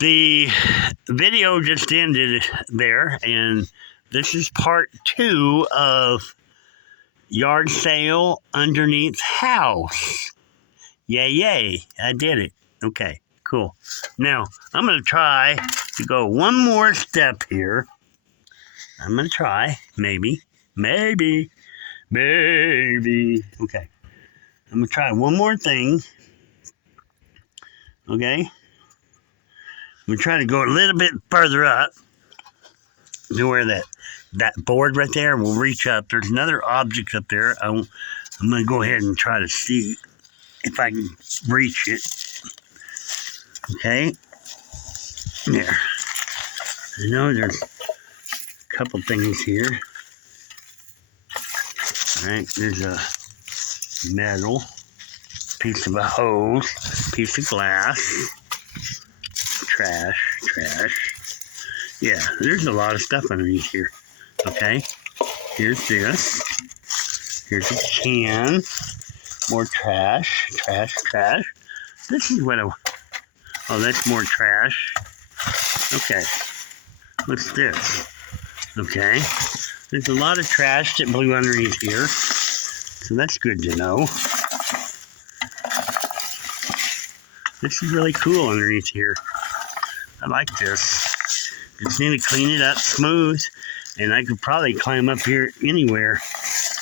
The video just ended there, and this is part 2 of yard sale underneath house. Yay, yay, I did it. Okay, cool. Now, I'm going to try to go one more step here. I'm going to try, maybe. Okay, I'm going to try one more thing. Okay? I'm going to try to go a little bit further up to where that board right there will reach up. There's another object up there. I'm going to go ahead and try to see if I can reach it. Okay? There. I know there's a couple things here. Alright, there's a metal, piece of a hose, piece of glass, trash. Yeah, there's a lot of stuff underneath here. Okay, here's this. Here's a can. More trash. This is what oh, that's more trash. Okay, what's this? Okay, there's a lot of trash that blew underneath here. So that's good to know. This is really cool underneath here. I like this. Just need to clean it up smooth, and I could probably climb up here anywhere.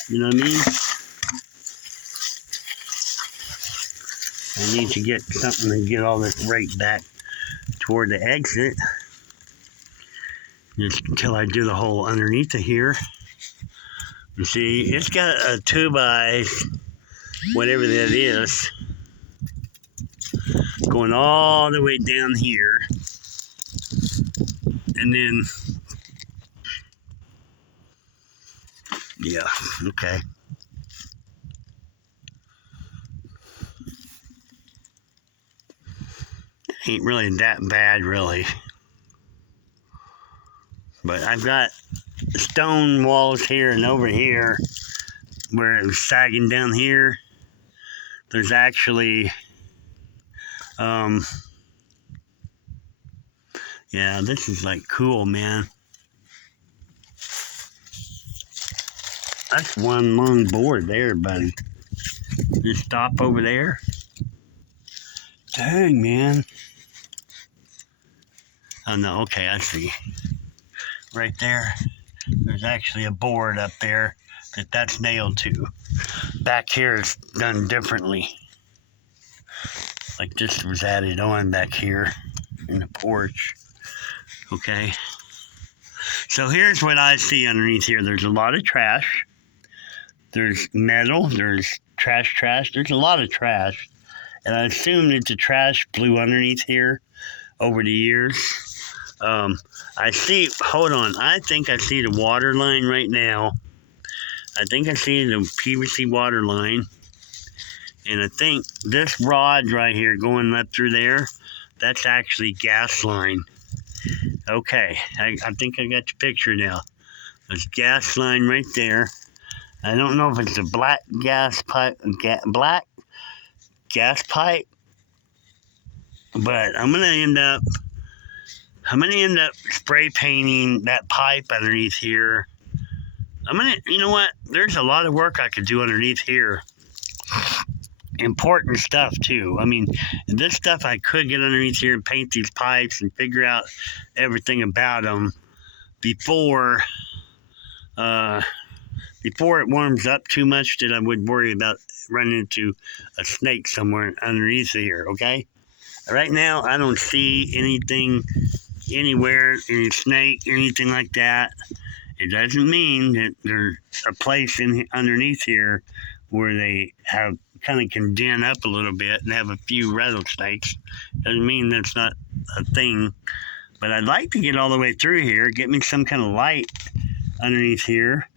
You know what I mean? I need to get something to get all this right back toward the exit. Just until I do the hole underneath of here. You see, it's got a 2x whatever that is going all the way down here. And then, yeah, okay. Ain't really that bad, really. But I've got stone walls here and over here where it was sagging down here. There's actually, yeah, this is like cool, man. That's one long board there, buddy. Just stop over there. Dang, man. Oh, no, okay, I see. Right there, there's actually a board up there that's nailed to. Back here is done differently. Like this was added on back here in the porch. Okay. So here's what I see underneath here. There's a lot of trash. There's metal. There's trash. There's a lot of trash. And I assume that the trash blew underneath here over the years. I see, hold on, I think I see the water line right now. I think I see the PVC water line. And I think this rod right here going up through there, that's actually gas line. Okay, I think I got the picture now. There's gas line right there. I don't know if it's a black gas pipe, black gas pipe, but I'm gonna end up spray painting that pipe underneath here. You know what? There's a lot of work I could do underneath here. Important stuff too. I mean, this stuff I could get underneath here and paint these pipes and figure out everything about them before it warms up too much that I would worry about running into a snake somewhere underneath here, okay? Right now, I don't see anything anywhere, any snake, anything like that. It doesn't mean that there's a place underneath here where they have kind of can den up a little bit and have a few rattlesnakes. Doesn't mean that's not a thing. But I'd like to get all the way through here, get me some kind of light underneath here,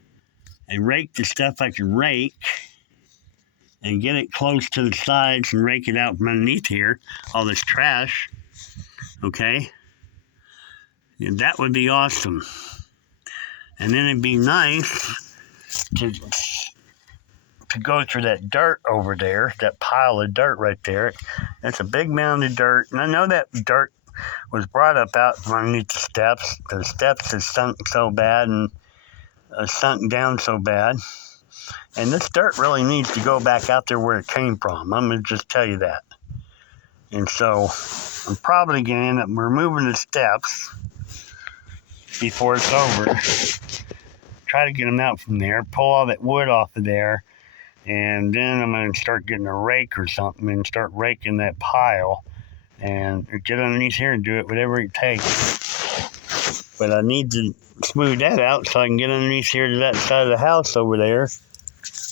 and rake the stuff I can rake, and get it close to the sides and rake it out from underneath here, all this trash. Okay? And that would be awesome. And then it'd be nice to go through that dirt over there, that pile of dirt right there. That's a big mound of dirt. And I know that dirt was brought up out underneath the steps. The steps had sunk so bad and sunk down so bad. And this dirt really needs to go back out there where it came from. I'm going to just tell you that. And so I'm probably going to end up removing the steps before it's over. Try to get them out from there, pull all that wood off of there, and then I'm going to start getting a rake or something and start raking that pile and get underneath here and do it, whatever it takes. But I need to smooth that out so I can get underneath here to that side of the house over there,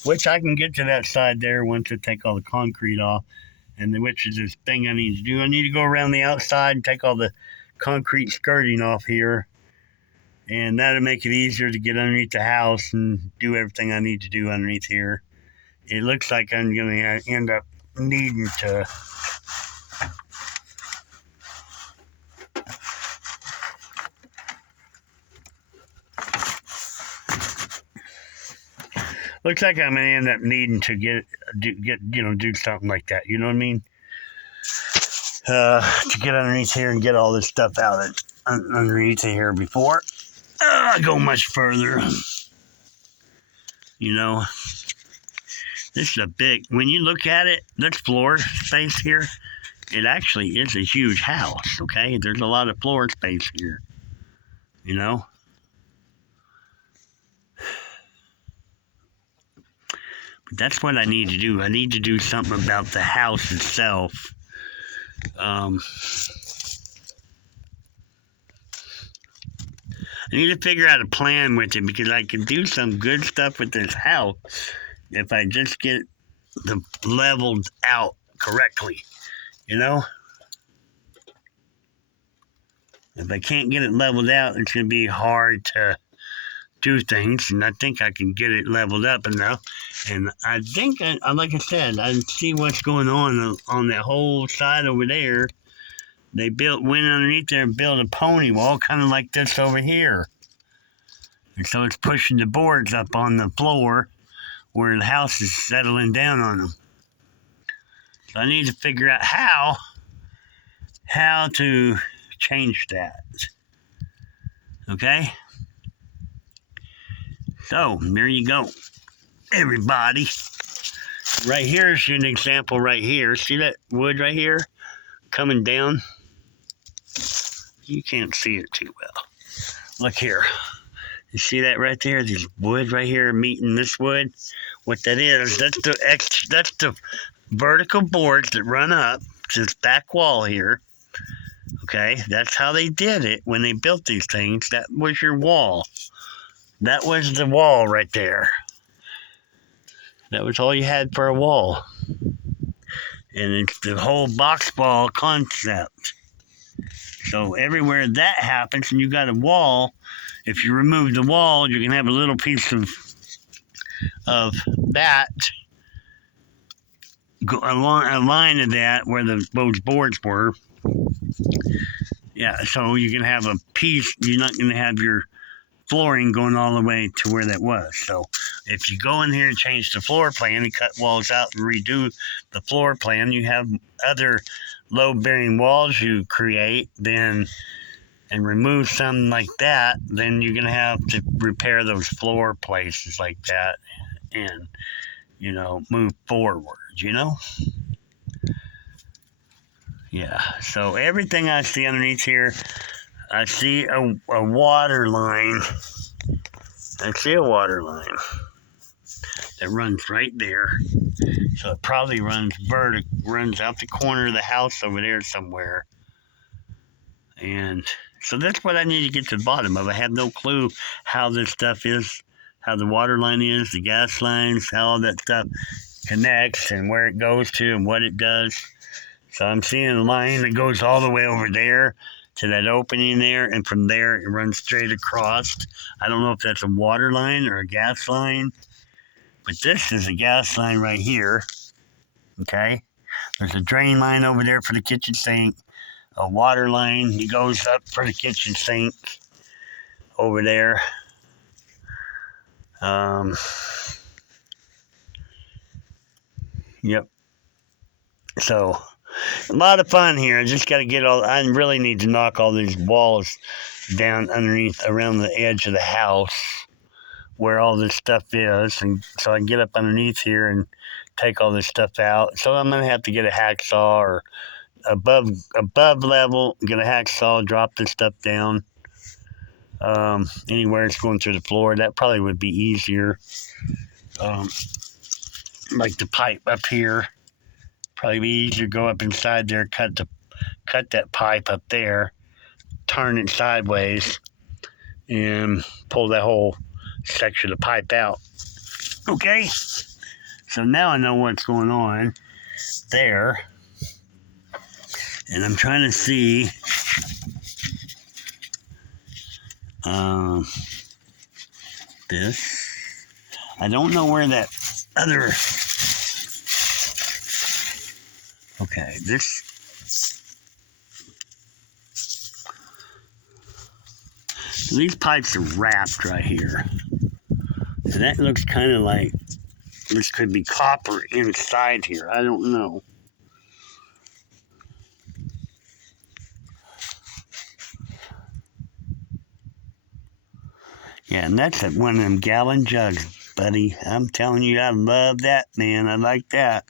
which I can get to that side there once I take all the concrete off, and which is this thing I need to do. I need to go around the outside and take all the concrete skirting off here, and that'll make it easier to get underneath the house and do everything I need to do underneath here. It looks like I'm going to end up needing to looks like I'm going to end up needing to do something like that. You know what I mean? To get underneath here and get all this stuff out of underneath here before I go much further. You know, this is a big, when you look at it, this floor space here, it actually is a huge house, okay? There's a lot of floor space here, you know? But that's what I need to do. I need to do something about the house itself. I need to figure out a plan with it, because I can do some good stuff with this house if I just get the leveled out correctly, you know? If I can't get it leveled out, it's going to be hard to do things, and I think I can get it leveled up enough. And I think, like I said, I see what's going on that whole side over there. They went underneath there and built a pony wall, kind of like this over here. And so it's pushing the boards up on the floor where the house is settling down on them. So I need to figure out how to change that. Okay? So, there you go, everybody. Right here is an example right here. See that wood right here coming down? You can't see it too well. Look here. You see that right there? This wood right here meeting this wood? What that is, that's the vertical boards that run up to this back wall here. Okay? That's how they did it when they built these things. That was your wall. That was the wall right there. That was all you had for a wall. And it's the whole box wall concept. So everywhere that happens and you got a wall, if you remove the wall, you can have a little piece of that, a line of that where those boards were. Yeah, so you can have a piece. You're not going to have your flooring going all the way to where that was. So if you go in here and change the floor plan and cut walls out and redo the floor plan, you have other load-bearing walls you create, then and remove something like that, then you're going to have to repair those floor places like that and, move forward, Yeah, so everything I see underneath here, I see a water line. I see a water line that runs right there. So it probably runs out the corner of the house over there somewhere. And so that's what I need to get to the bottom of. I have no clue how this stuff is, how the water line is, the gas lines, how all that stuff connects and where it goes to and what it does. So I'm seeing a line that goes all the way over there to that opening there, and from there it runs straight across. I don't know if that's a water line or a gas line, but this is a gas line right here, okay? There's a drain line over there for the kitchen sink, a water line that goes up for the kitchen sink over there. Yep. So A lot of fun here. I just got to get all. I really need to knock all these walls down underneath, around the edge of the house where all this stuff is, and so I can get up underneath here and take all this stuff out. So I'm gonna have to get a hacksaw or above level, get a hacksaw, drop this stuff down. Anywhere it's going through the floor, that probably would be easier. Like the pipe up here, probably be easier to go up inside there, cut that pipe up there, turn it sideways, and pull that whole section of pipe out. Okay, so now I know what's going on there, and I'm trying to see this. I don't know where that other. Okay, these pipes are wrapped right here. And that looks kind of like this could be copper inside here. I don't know. Yeah, and that's one of them gallon jugs, buddy. I'm telling you, I love that, man. I like that.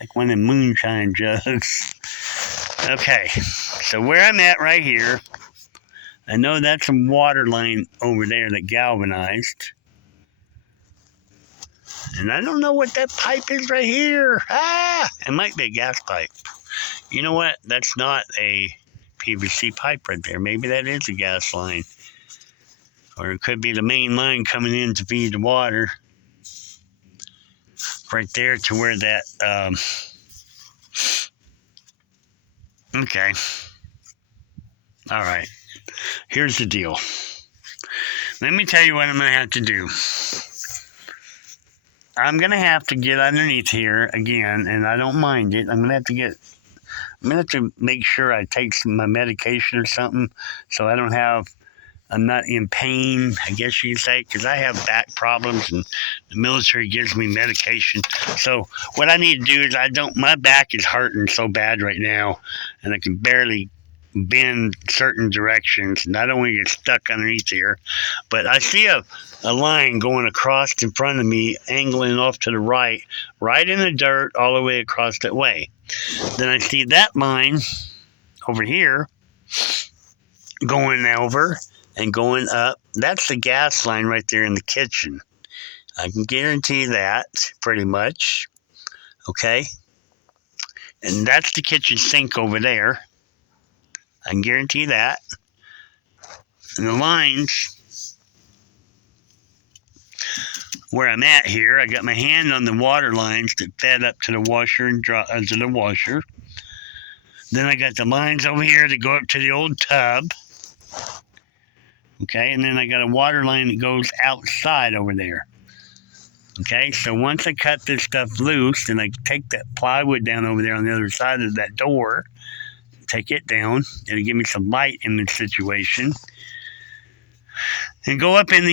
Like one of them moonshine jugs. Okay, so where I'm at right here, I know that's a water line over there that galvanized. And I don't know what that pipe is right here. It might be a gas pipe. You know what? That's not a PVC pipe right there. Maybe that is a gas line. Or it could be the main line coming in to feed the water. Right there to where that, okay. All right. Here's the deal. Let me tell you what I'm going to have to do. I'm going to have to get underneath here again, and I don't mind it. I'm going to have to make sure I take my medication or something so I'm not in pain, I guess you could say, because I have back problems and the military gives me medication. So what I need to do is my back is hurting so bad right now, and I can barely bend certain directions, and I don't want to get stuck underneath here. But I see a line going across in front of me, angling off to the right in the dirt, all the way across that way. Then I see that line over here going over and going up. That's the gas line right there in the kitchen. I can guarantee that, pretty much. Okay? And that's the kitchen sink over there. I can guarantee that. And the lines where I'm at here, I got my hand on the water lines that fed up to the washer and to the washer. Then I got the lines over here that go up to the old tub. Okay, and then I got a water line that goes outside over there. Okay, so once I cut this stuff loose, and I take that plywood down over there on the other side of that door, take it down, it'll give me some light in this situation, and go up in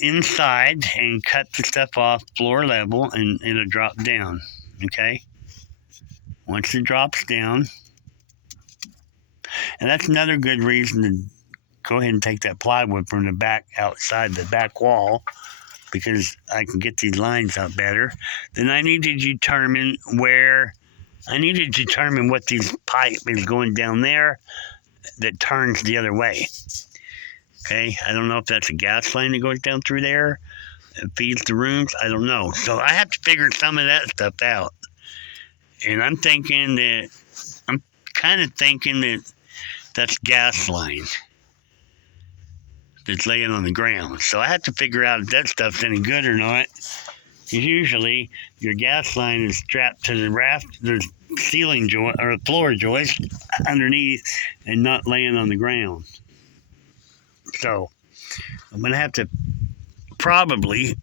inside and cut the stuff off floor level, and it'll drop down. Okay, once it drops down, and that's another good reason to go ahead and take that plywood from the back, outside the back wall, because I can get these lines out better. Then I need to determine what these pipe is going down there that turns the other way. Okay, I don't know if that's a gas line that goes down through there and feeds the rooms. I don't know. So I have to figure some of that stuff out. And I'm kind of thinking that that's gas line that's laying on the ground. So I have to figure out if that stuff's any good or not. Usually, your gas line is strapped to the ceiling joint or the floor joist underneath, and not laying on the ground. So I'm gonna have to probably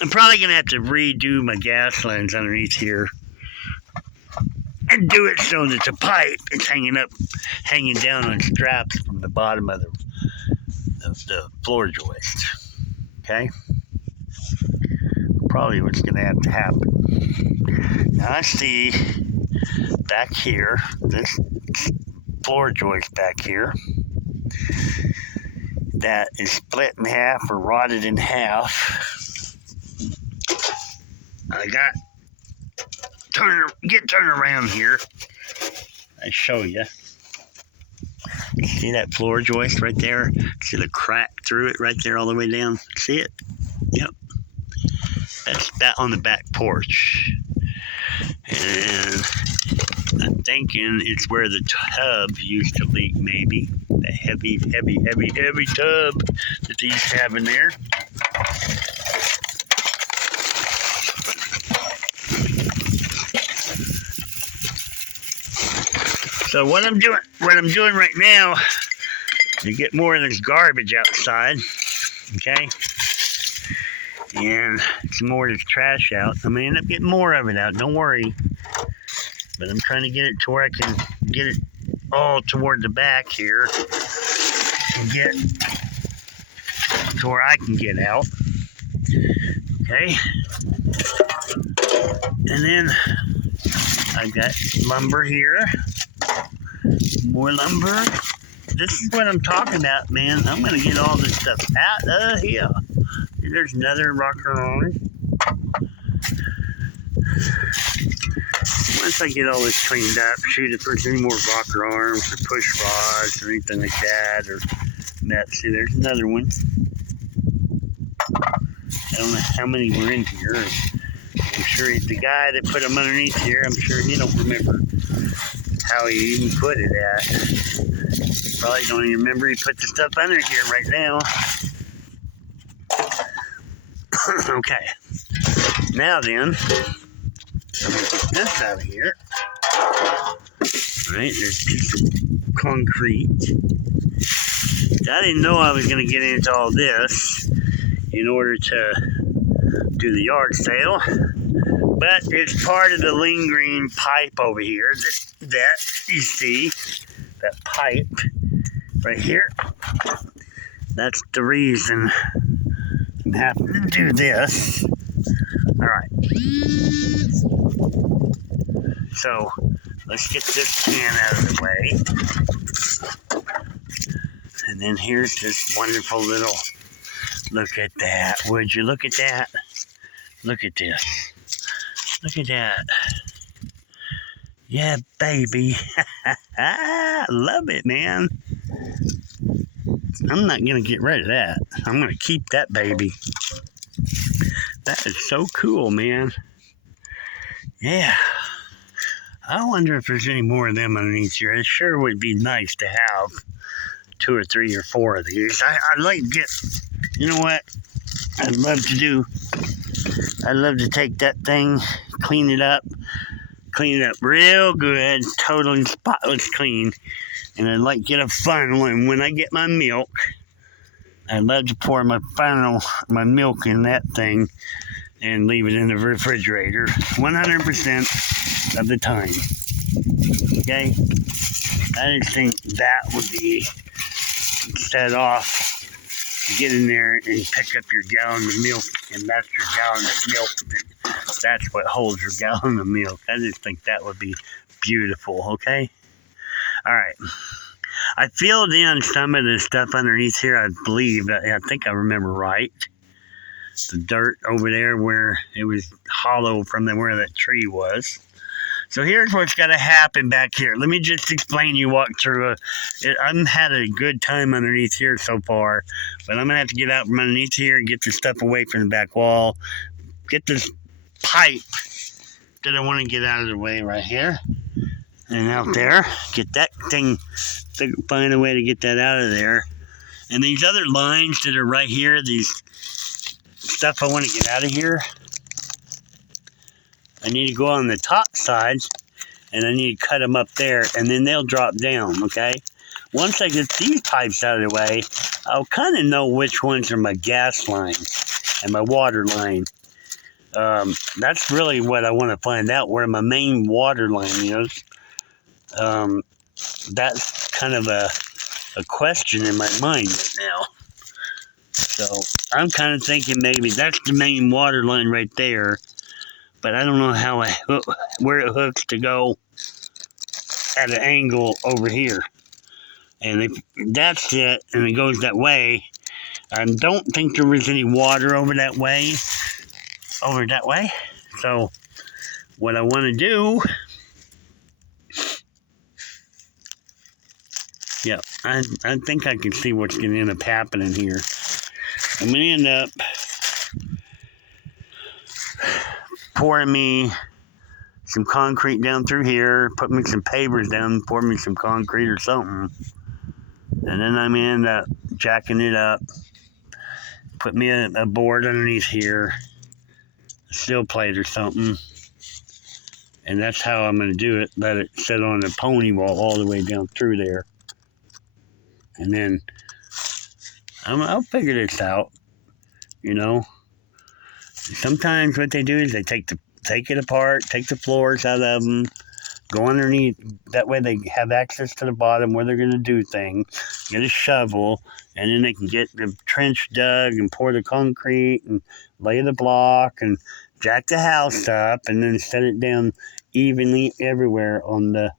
redo my gas lines underneath here, and do it so that the pipe is hanging down on straps from the bottom of the floor joist. Okay? Probably what's going to have to happen. Now I see back here, this floor joist back here, that is split in half or rotted in half. I got turn around here. I show you. You see that floor joist right there? See the crack through it right there all the way down? See it? Yep. That's that on the back porch. And I'm thinking it's where the tub used to leak, maybe. The heavy tub that they used to have in there. So what I'm doing right now to get more of this garbage outside, okay, and some more of this trash out. I'm gonna end up getting more of it out. Don't worry, but I'm trying to get it to where I can get it all toward the back here and get to where I can get out. Okay, and then I've got lumber here. More lumber. This is what I'm talking about, man. I'm going to get all this stuff out of here. There's another rocker arm. Once I get all this cleaned up, shoot if there's any more rocker arms or push rods or anything like that. Or that. See, there's another one. I don't know how many were in here. I'm sure the guy that put them underneath here, I'm sure he don't remember how he even put it at. Probably don't even remember he put the stuff under here right now. Okay. Now then, I'm going to get this out of here. Alright, there's a piece of concrete. I didn't know I was going to get into all this in order to do the yard sale. But it's part of the lingering pipe over here that you see, that pipe right here. That's the reason I'm having to do this. All right. So let's get this can out of the way. And then here's this wonderful little, look at that. Would you look at that? Look at this. Look at that. Yeah, baby. Love it, man. I'm not going to get rid of that. I'm going to keep that baby. That is so cool, man. Yeah. I wonder if there's any more of them underneath here. It sure would be nice to have 2 or 3 or 4 of these. I'd like to get, you know what? I'd love to take that thing, clean it up real good, totally spotless clean. And I'd like to get a funnel, and when I get my milk, I'd love to pour my milk in that thing and leave it in the refrigerator 100% of the time. Okay? I just think that would be set off. Get in there and pick up your gallon of milk, and that's your gallon of milk. That's what holds your gallon of milk. I just think that would be beautiful, okay? All right. I filled in some of this stuff underneath here, I believe. I think I remember right. The dirt over there where it was hollow from where that tree was. So here's what's got to happen back here. Let me just explain you walk through. I've had a good time underneath here so far, but I'm going to have to get out from underneath here and get this stuff away from the back wall. Get this pipe that I want to get out of the way right here and out there. Get that thing, find a way to get that out of there. And these other lines that are right here, these stuff I want to get out of here, I need to go on the top side, and I need to cut them up there, and then they'll drop down, okay? Once I get these pipes out of the way, I'll kind of know which ones are my gas line and my water line. That's really what I want to find out, where my main water line is. That's kind of a question in my mind right now. So I'm kind of thinking maybe that's the main water line right there. but I don't know how where it hooks to go at an angle over here. And if that's it, and it goes that way, I don't think there was any water over that way. So what I want to do, yeah, I think I can see what's going to end up happening here. I'm going to end up pouring me some concrete down through here, put me some pavers down, pour me some concrete or something, and then I'm going to end up jacking it up, put me a board underneath here, a steel plate or something, and that's how I'm going to do it. Let it sit on the pony wall all the way down through there, and then I'll figure this out. You know, sometimes what they do is they take it apart, take the floors out of them, go underneath. That way they have access to the bottom where they're going to do things. Get a shovel, and then they can get the trench dug and pour the concrete and lay the block and jack the house up, and then set it down evenly everywhere on the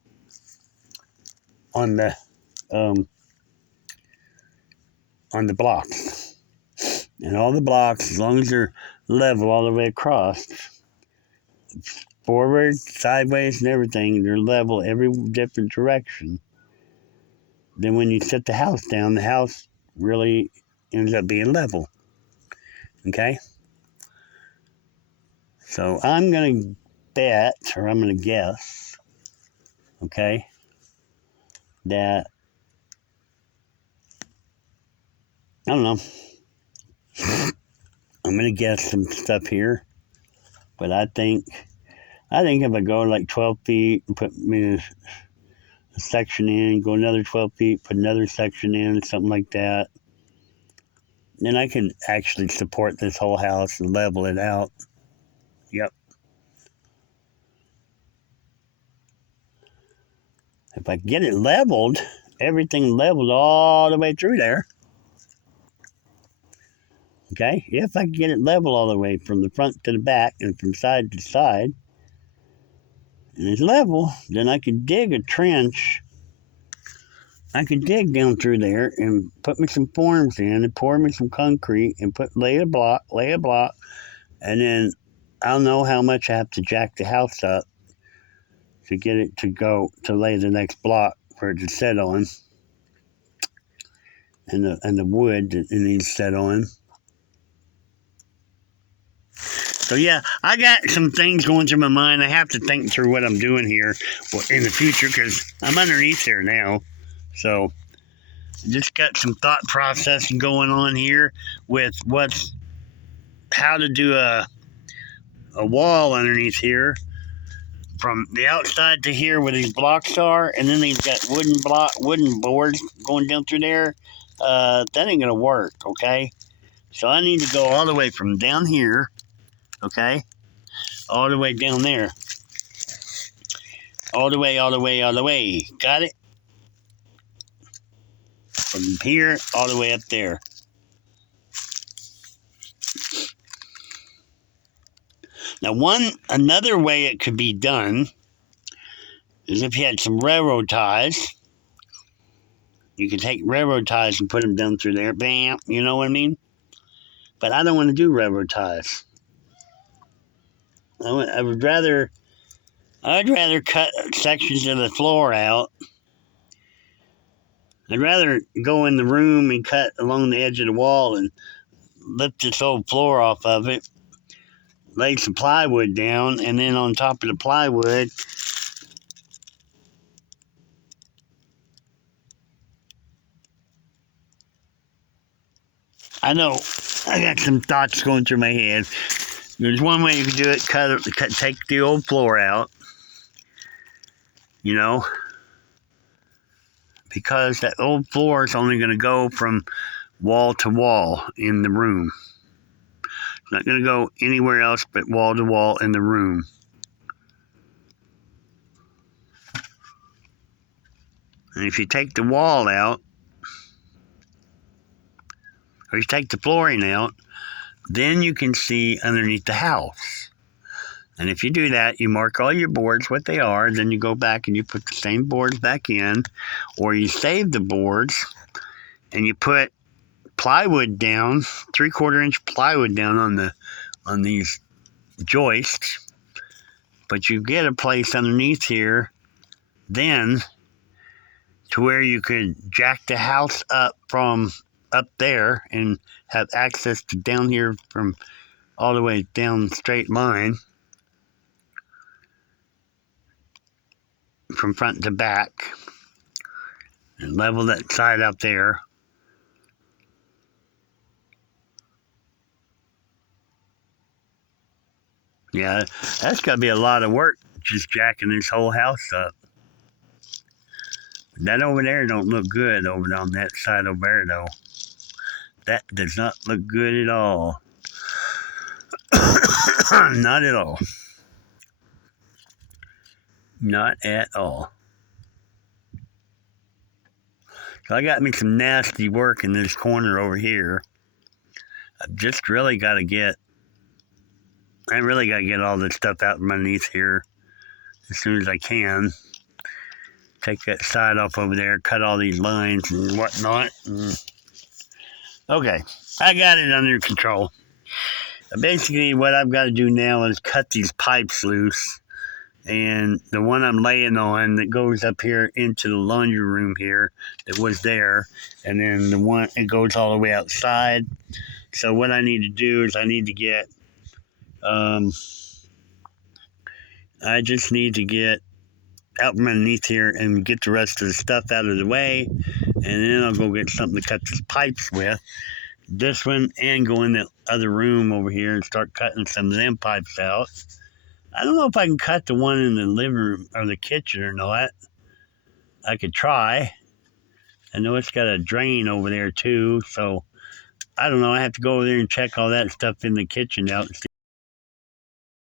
blocks. And all the blocks, as long as they're level all the way across, forward, sideways, and everything, they're level every different direction. Then when you set the house down, the house really ends up being level. Okay? So I'm going to bet, or I'm going to guess, okay, that, I don't know, I'm going to guess some stuff here, but I think if I go like 12 feet and put me a section in, go another 12 feet, put another section in, something like that, then I can actually support this whole house and level it out. Yep. If I get it leveled, everything leveled all the way through there. Okay? If I can get it level all the way from the front to the back and from side to side, and it's level, then I could dig a trench. I could dig down through there and put me some forms in and pour me some concrete and lay a block, and then I'll know how much I have to jack the house up to get it to go to lay the next block for it to set on, and the wood that it needs set on. So yeah, I got some things going through my mind. I have to think through what I'm doing here in the future because I'm underneath there now. So just got some thought processing going on here with how to do a wall underneath here from the outside to here where these blocks are, and then they've got wooden boards going down through there. That ain't gonna work, okay? So I need to go all the way from down here, okay, all the way down there, all the way. Got it? From here all the way up there. Now, another way it could be done is if you had some railroad ties. You could take railroad ties and put them down through there. Bam, you know what I mean? But I don't want to do railroad ties. I'd rather cut sections of the floor out. I'd rather go in the room and cut along the edge of the wall and lift this old floor off of it, lay some plywood down, and then on top of the plywood, I know I got some thoughts going through my head. There's one way you can do it: take the old floor out, you know, because that old floor is only going to go from wall to wall in the room. It's not going to go anywhere else but wall to wall in the room. And if you take the wall out, or you take the flooring out, then you can see underneath the house. And if you do that, you mark all your boards what they are, then you go back and you put the same boards back in, or you save the boards and you put plywood down, 3/4 inch plywood down on these joists. But you get a place underneath here then to where you could jack the house up from up there and have access to down here from all the way down straight line from front to back and level that side up there. Yeah, that's got to be a lot of work just jacking this whole house up. That over there don't look good over on that side over there though. That does not look good at all. Not at all. Not at all. So I got me some nasty work in this corner over here. I've just really got to get all this stuff out from underneath here as soon as I can. Take that side off over there, cut all these lines and whatnot. Okay, I got it under control. Basically, what I've got to do now is cut these pipes loose. And the one I'm laying on that goes up here into the laundry room here that was there. And then the one, it goes all the way outside. So what I need to do is I need to get, I just need to get out from underneath here and get the rest of the stuff out of the way. And then I'll go get something to cut these pipes with. This one, and go in the other room over here and start cutting some of them pipes out. I don't know if I can cut the one in the living room or the kitchen or not. I could try. I know it's got a drain over there too, so I don't know. I have to go over there and check all that stuff in the kitchen out and see